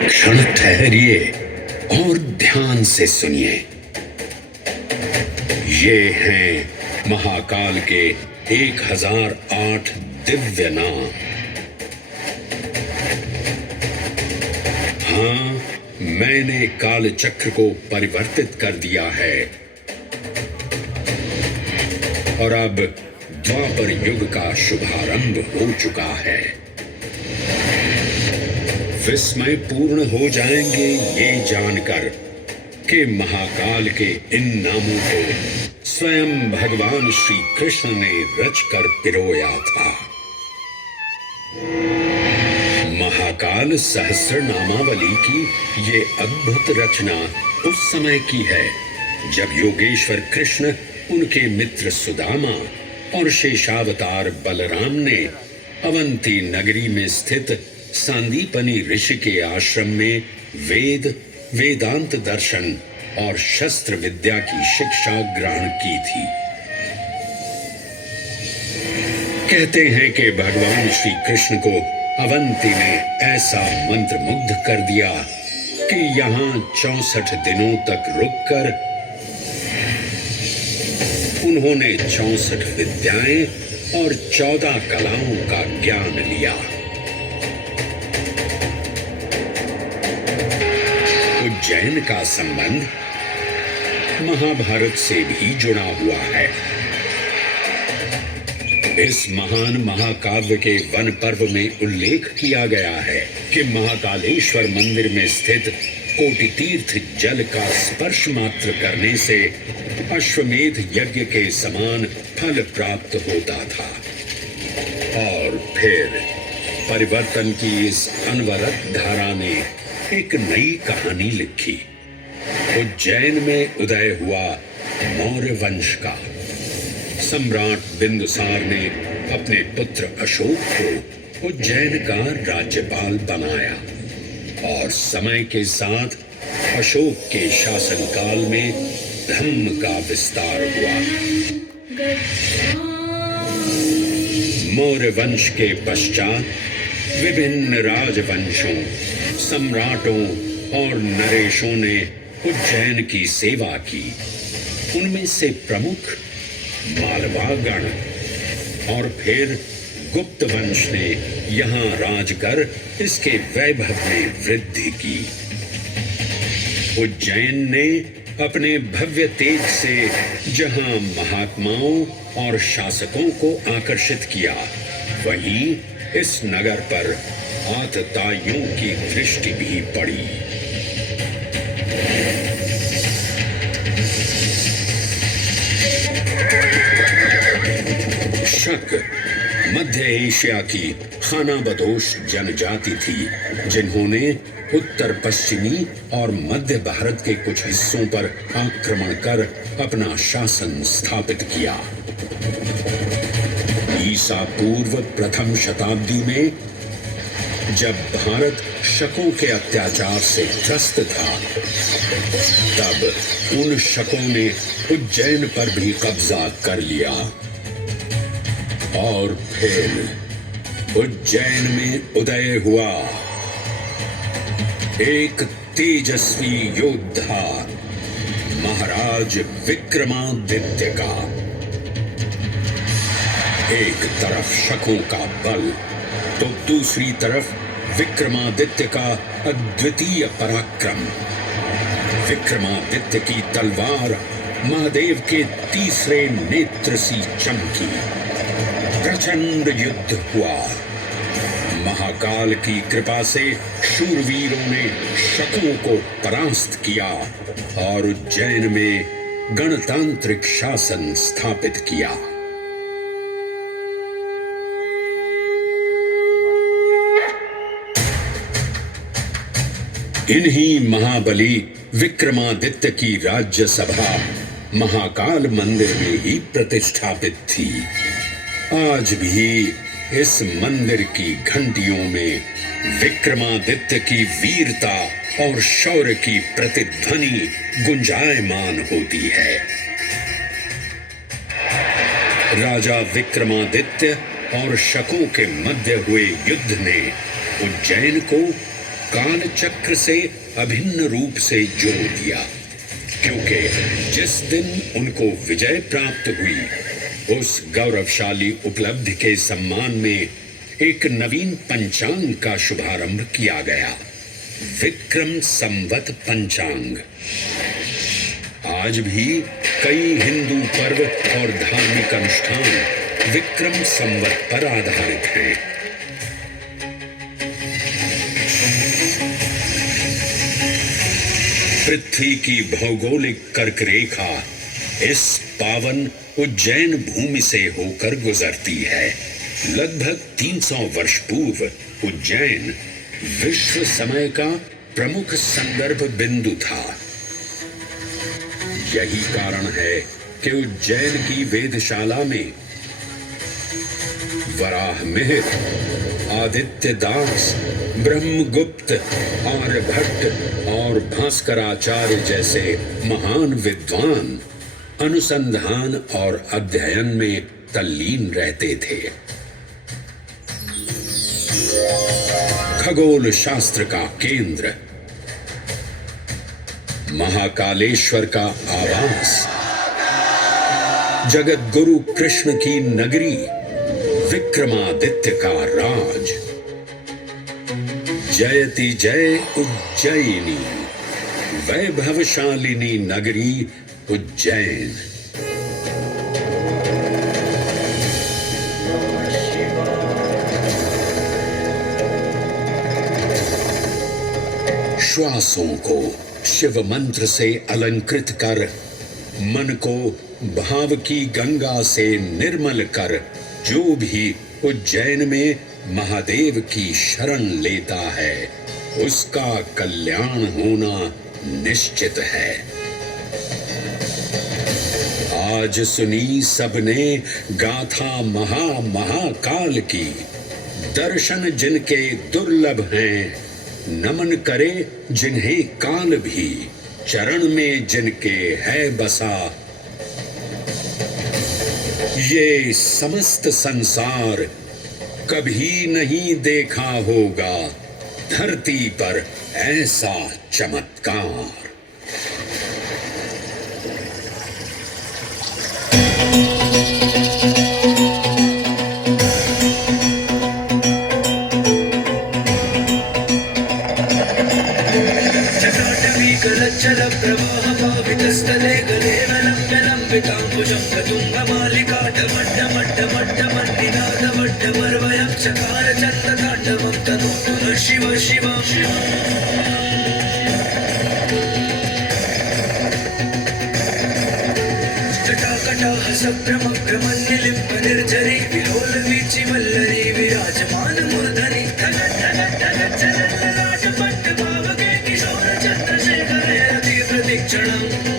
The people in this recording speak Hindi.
क्षण ठहरिए और ध्यान से सुनिए। ये हैं महाकाल के 1008 दिव्य नाम। हाँ, मैंने काल चक्र को परिवर्तित कर दिया है और अब द्वापर युग का शुभारंभ हो चुका है। विस्मय पूर्ण हो जाएंगे ये जानकर कि महाकाल के इन नामों को स्वयं भगवान श्री कृष्ण ने रचकर पिरोया था। महाकाल सहस्र नामावली की ये अद्भुत रचना उस समय की है जब योगेश्वर कृष्ण, उनके मित्र सुदामा और शेषावतार बलराम ने अवंती नगरी में स्थित सांदीपनी ऋषि के आश्रम में वेद, वेदांत दर्शन और शस्त्र विद्या की शिक्षा ग्रहण की थी। कहते हैं कि भगवान श्री कृष्ण को अवंती ने ऐसा मंत्र मुग्ध कर दिया कि यहाँ 64 दिनों तक रुककर उन्होंने 64 विद्याएं और 14 कलाओं का ज्ञान लिया। उज्जैन का संबंध महाभारत से भी जुड़ा हुआ है। इस महान महाकाव्य के वन पर्व में उल्लेख किया गया है कि महाकालेश्वर मंदिर में स्थित कोटि तीर्थ जल का स्पर्श मात्र करने से अश्वमेध यज्ञ के समान फल प्राप्त होता था। और फिर परिवर्तन की इस अनवरत धारा ने एक नई कहानी लिखी। उज्जैन में उदय हुआ मौर्य वंश का सम्राट बिंदुसार ने अपने पुत्र अशोक को उज्जैन का राज्यपाल बनाया और समय के साथ अशोक के शासनकाल में धर्म का विस्तार हुआ। मौर्य वंश के पश्चात विभिन्न राजवंशों, सम्राटों और नरेशों ने उज्जैन की सेवा की। उनमें से प्रमुख मालवागण और फिर गुप्त वंश ने यहाँ राज कर इसके वैभव में वृद्धि की। उज्जैन ने अपने भव्य तेज से जहाँ महात्माओं और शासकों को आकर्षित किया, वहीं इस नगर पर आतताइयों की दृष्टि भी पड़ी। शक मध्य एशिया की खानाबदोश जनजाति थी जिन्होंने उत्तर पश्चिमी और मध्य भारत के कुछ हिस्सों पर आक्रमण कर अपना शासन स्थापित किया। ईसा पूर्व प्रथम शताब्दी में जब भारत शकों के अत्याचार से त्रस्त था, तब उन शकों ने उज्जैन पर भी कब्जा कर लिया और फिर उज्जैन में उदय हुआ एक तेजस्वी योद्धा, महाराज विक्रमादित्य का। एक तरफ शकों का बल तो दूसरी तरफ विक्रमादित्य का अद्वितीय पराक्रम। विक्रमादित्य की तलवार महादेव के तीसरे नेत्र सी चमकी। प्रचंड युद्ध हुआ। महाकाल की कृपा से शूरवीरों ने शकों को परास्त किया और उज्जैन में गणतांत्रिक शासन स्थापित किया। इन्हीं महाबली विक्रमादित्य की राज्य सभा महाकाल मंदिर में ही प्रतिष्ठापित थी। आज भी इस मंदिर की घंटियों में विक्रमादित्य की वीरता और शौर्य की प्रतिध्वनि गुंजायमान होती है। राजा विक्रमादित्य और शकों के मध्य हुए युद्ध ने उज्जैन को काल चक्र से अभिन्न रूप से जोड़ दिया, क्योंकि जिस दिन उनको विजय प्राप्त हुई उस गौरवशाली उपलब्धि के सम्मान में एक नवीन पंचांग का शुभारंभ किया गया, विक्रम संवत पंचांग। आज भी कई हिंदू पर्व और धार्मिक अनुष्ठान विक्रम संवत पर आधारित हैं। पृथ्वी की भौगोलिक कर्क रेखा इस पावन उज्जैन भूमि से होकर गुजरती है। लगभग 300 वर्ष पूर्व उज्जैन विश्व समय का प्रमुख संदर्भ बिंदु था। यही कारण है कि उज्जैन की वेदशाला में वराह मिहिर, आदित्य दास, ब्रह्मगुप्त, आर्यभट्ट और भास्कराचार्य जैसे महान विद्वान अनुसंधान और अध्ययन में तल्लीन रहते थे। खगोल शास्त्र का केंद्र, महाकालेश्वर का आवास, जगत गुरु कृष्ण की नगरी, विक्रमादित्य का राज। जयति जय उज्जैनी, वैभवशालिनी नगरी उज्जैन। श्वासों को शिव मंत्र से अलंकृत कर, मन को भाव की गंगा से निर्मल कर, जो भी उज्जैन में महादेव की शरण लेता है उसका कल्याण होना निश्चित है। आज सुनी सबने गाथा महाकाल की, दर्शन जिनके दुर्लभ हैं, नमन करे जिन्हें काल भी, चरण में जिनके है बसा। ये समस्त संसार कभी नहीं देखा होगा धरती पर ऐसा चमत्कार। चल प्रवाह पावितस्थले गले लंबितांबुजं तुंगमालिकाटमड्डमड्डमड्डमड्डमड्डिनादवड्डमर्वयं चकार चन्द्रताण्डवं तनोतु नः शिव शिव शिव। जटाकटाह सभ्रमभ्रमन्निलिम्ब निर्झरी विलोल वीचि वल्लरी विराजमान मूर्धनि क्षणम्